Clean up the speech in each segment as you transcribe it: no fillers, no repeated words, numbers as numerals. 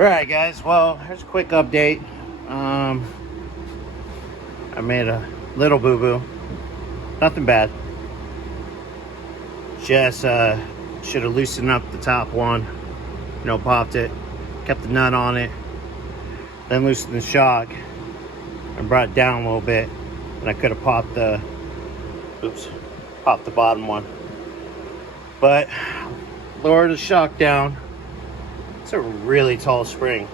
Alright guys, well, here's a quick update. I made a little boo-boo. Nothing bad. Just should have loosened up the top one. You know, popped it, kept the nut on it, then loosened the shock and brought it down a little bit. And I could have popped the bottom one. But lowered the shock down. It's a really tall spring.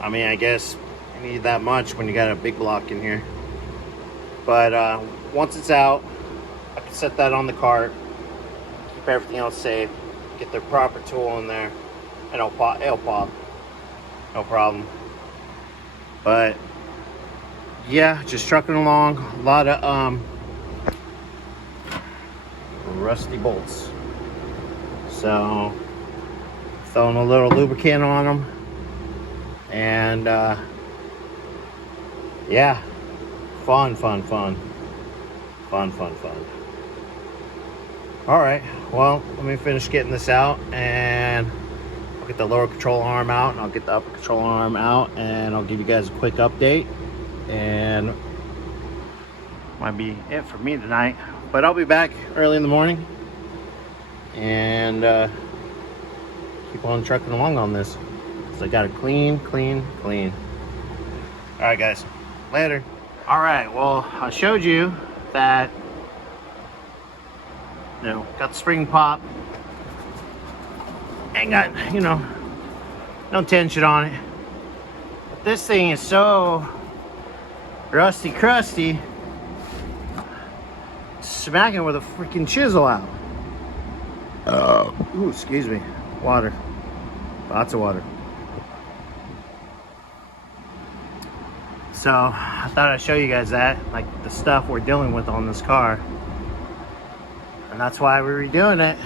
I mean, I guess you need that much when you got a big block in here. But once it's out, I can set that on the cart, keep everything else safe, get the proper tool in there, and it'll pop, no problem. But yeah, just trucking along. A lot of rusty bolts. So throwing a little lubricant on them, and yeah, fun. All right, well, let me finish getting this out, and I'll get the lower control arm out, and I'll get the upper control arm out, and I'll give you guys a quick update. And might be it for me tonight, but I'll be back early in the morning and keep on trucking along on this. So I got it clean. All right guys, later. All right, well, I showed you that, you know, got the spring pop, ain't got, you know, no tension on it. But this thing is so rusty crusty, smacking with a freaking chisel out. Ooh, excuse me. Water. Lots of water. So I thought I'd show you guys that, like the stuff we're dealing with on this car. And that's why we're redoing it.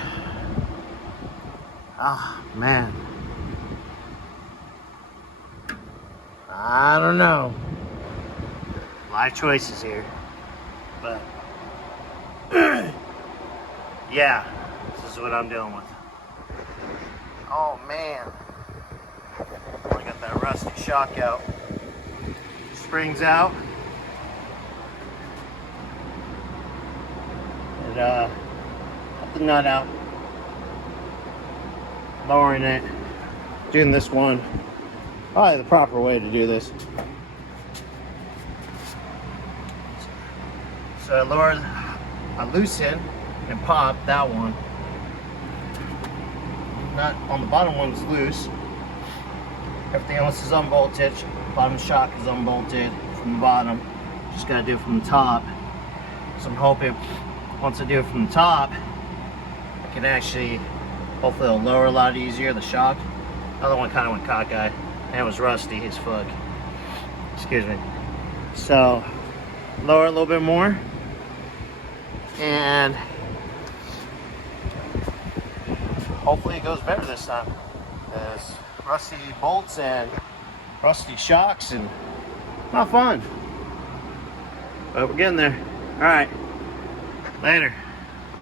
Oh man, I don't know. Life choices here, but yeah, this is what I'm dealing with. Oh man, I got that rusty shock out. Springs out. And got the nut out. Lowering it. Doing this one. Probably the proper way to do this. So I lowered, I loosened and popped that one. Nut on the bottom one's loose. Everything else is unbolted. Bottom shock is unbolted from the bottom. Just gotta do it from the top. So I'm hoping once I do it from the top, I can actually, hopefully it'll lower a lot easier, the shock. The other one kind of went cockeyed, and it was rusty as fuck. Excuse me. So lower a little bit more, and hopefully it goes better this time. There's rusty bolts and rusty shocks, and not fun. But we're getting there. All right, later.